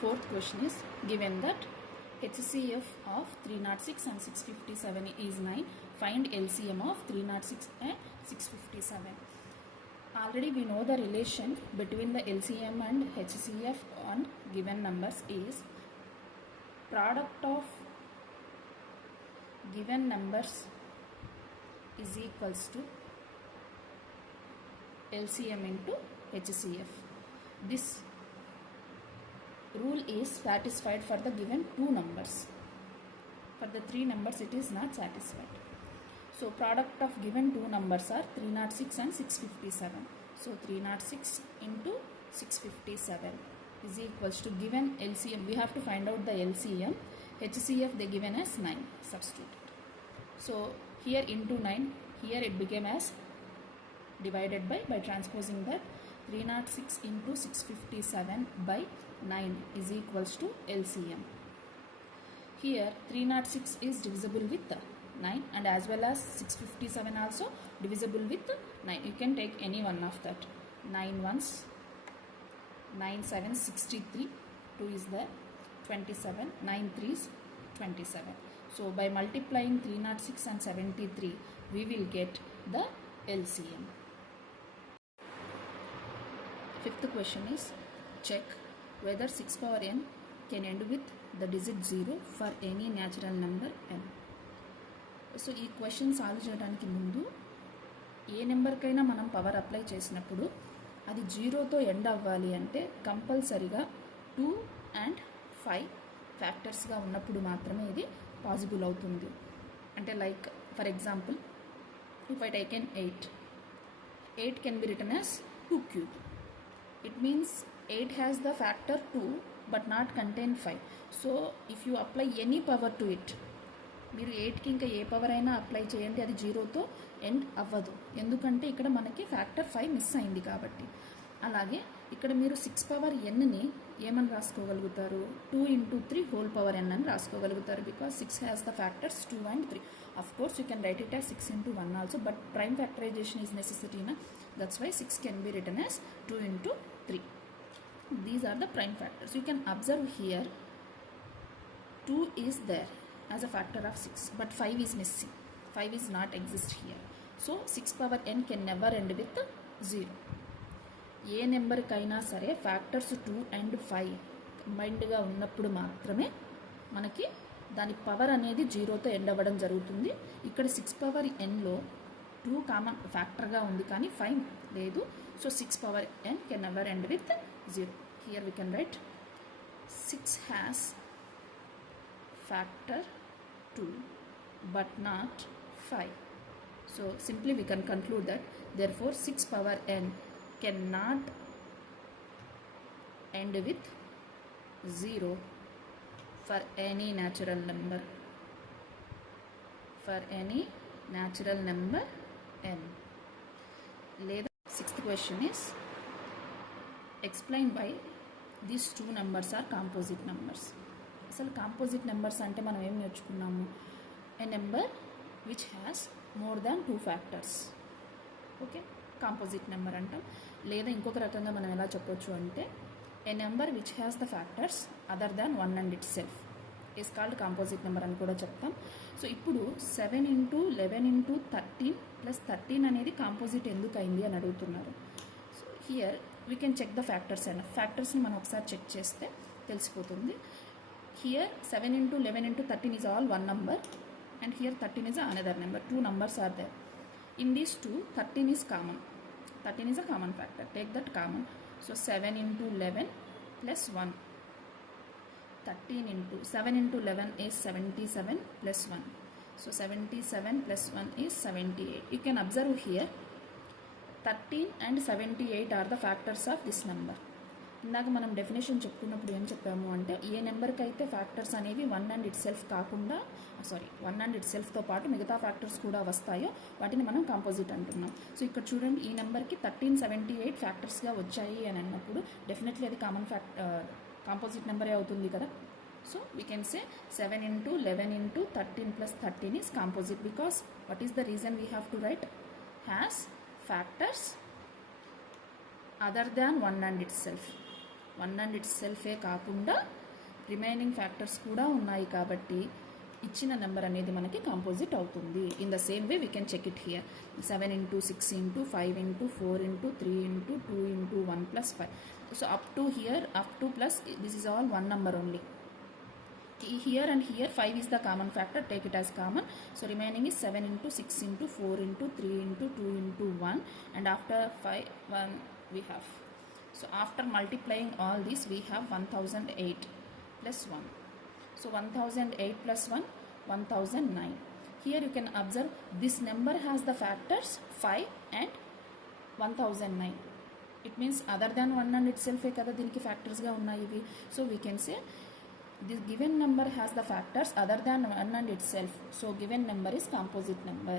fourth question is given that HCF of 306 and 657 is 9. Find LCM of 306 and 657. Already we know the relation between the LCM and HCF on given numbers is product of given numbers is equals to LCM into HCF. This rule is satisfied for the given two numbers. For the three numbers it is not satisfied. So product of given two numbers are 306 and 657. So 306 into 657 is equals to given LCM. We have to find out the LCM. HCF they given as 9. Substitute it. So here into 9, here it became as divided by transposing that 306 into 657 by 9 is equals to LCM. Here 306 is divisible with 9 and as well as 657 also divisible with 9. You can take any one of that. 9 ones, 9 7 63, 2 is there, 27, 9 3s 27. So by multiplying 306 and 73 we will get the LCM. Fifth question is check whether 6 power n can end with the digit 0 for any natural number n. So ఈ question solve చేయడానికి ముందు ఏ నెంబర్కైనా మనం power apply చేసినప్పుడు అది జీరోతో ఎండ్ అవ్వాలి అంటే కంపల్సరీగా 2 and 5 ఫ్యాక్టర్స్గా ఉన్నప్పుడు మాత్రమే ఇది పాసిబుల్ అవుతుంది. అంటే like for example if I taken 8 can be written as 2 cube. It means 8 has the factor 2 but not contain 5. So if you apply any power to it, మీరు 8కి ఇంకా ఏ పవర్ అయినా అప్లై చేయండి అది జీరోతో ఎండ్ అవ్వదు. ఎందుకంటే ఇక్కడ మనకి ఫ్యాక్టర్ 5 మిస్ అయింది కాబట్టి. అలాగే ఇక్కడ మీరు 6 పవర్ ఎన్ని ఏమని రాసుకోగలుగుతారు, 2 into 3 హోల్ పవర్ ఎన్ అని రాసుకోగలుగుతారు. Because 6 has the factors 2 and 3. Of course you can write it as 6 into 1 also, but prime factorization is necessary na. That's why 6 can be written as 2 into 3. These are the prime factors. You can observe here 2 is there as a factor of 6 but 5 is missing. 5 is not exist here. So 6 power n can never end with 0. ఏ నెంబర్కైనా సరే ఫ్యాక్టర్స్ 2 and 5 కంబైన్డ్గా ఉన్నప్పుడు మాత్రమే మనకి దాని పవర్ అనేది జీరోతో ఎండ్ అవ్వడం జరుగుతుంది. ఇక్కడ 6 పవర్ ఎన్లో 2 కామన్ ఫ్యాక్టర్గా ఉంది కానీ 5 లేదు. So 6 power n can never end with 0. Here we can write 6 has factor 2 but not 5. So simply we can conclude that therefore 6 power n cannot end with 0 for any natural number. For any natural number n. Sixth question is explain why these two numbers are composite numbers. అసలు composite numbers అంటే మనం ఏం నేర్చుకున్నాము, a number which has more than 2 factors. Okay, composite number అంటాం. లేదా ఇంకొక రకంగా మనం ఎలా చెప్పొచ్చు అంటే a number which has the factors other than 1 and itself is called composite number అని కూడా చెప్తాం. సో ఇప్పుడు 7 into 11 into 13 plus 13 అనేది కాంపోజిట్ ఎందుకు అయింది అని అడుగుతున్నారు. So here we can check the factors and ఫ్యాక్టర్స్ని మనం ఒకసారి చెక్ చేస్తే తెలిసిపోతుంది. Here 7 into 11 into 13 is all one number and here 13 is another number. 2 numbers are there. In these two 13 is common. 13 is a common factor. Take that common. So 7 into 11 plus 1. 13 into 7 into 11 is 77 plus 1. So 77 plus 1 is 78. You can observe here 13 and 78 are the factors of this number. ఇందాక మనం డెఫినేషన్ చెప్పుకున్నప్పుడు ఏం చెప్పాము అంటే ఏ నెంబర్కి అయితే ఫ్యాక్టర్స్ అనేవి 1 and itself కాకుండా 1 and itselfతో పాటు మిగతా ఫ్యాక్టర్స్ కూడా వస్తాయో వాటిని మనం కాంపోజిట్ అంటున్నాం. సో ఇక్కడ చూడండి ఈ నెంబర్కి 1378 ఫ్యాక్టర్స్గా వచ్చాయి అని అన్నప్పుడు డెఫినెట్లీ అది కాంపోజిట్ నెంబరే అవుతుంది కదా. సో వీ కెన్ సే 7 into 11 into 13 plus 13 is composite because what is the reason we have to write has factors other than 1 and itself. 1 and it's సెల్ఫే కాకుండా రిమైనింగ్ ఫ్యాక్టర్స్ కూడా ఉన్నాయి కాబట్టి ఇచ్చిన నెంబర్ అనేది మనకి కాంపోజిట్ అవుతుంది. In the same way we can check it here. 7 into 6 into 5 into 4 into 3 into 2 into 1 plus 5. So up to here, up to plus, this is all one number only. Here and here 5 is the common factor, take it as common. So remaining is 7 into 6 into 4 into 3 into 2 into 1, and after 5 1 we have. So after multiplying all this we have 1008 plus 1. So 1008 plus 1, 1009. Here you can observe this number has the factors 5 and 1009. It means other than 1 and itself kada diniki factors ga unnayi ivi. So we can say this given number has the factors other than 1 and itself. So given number is composite number.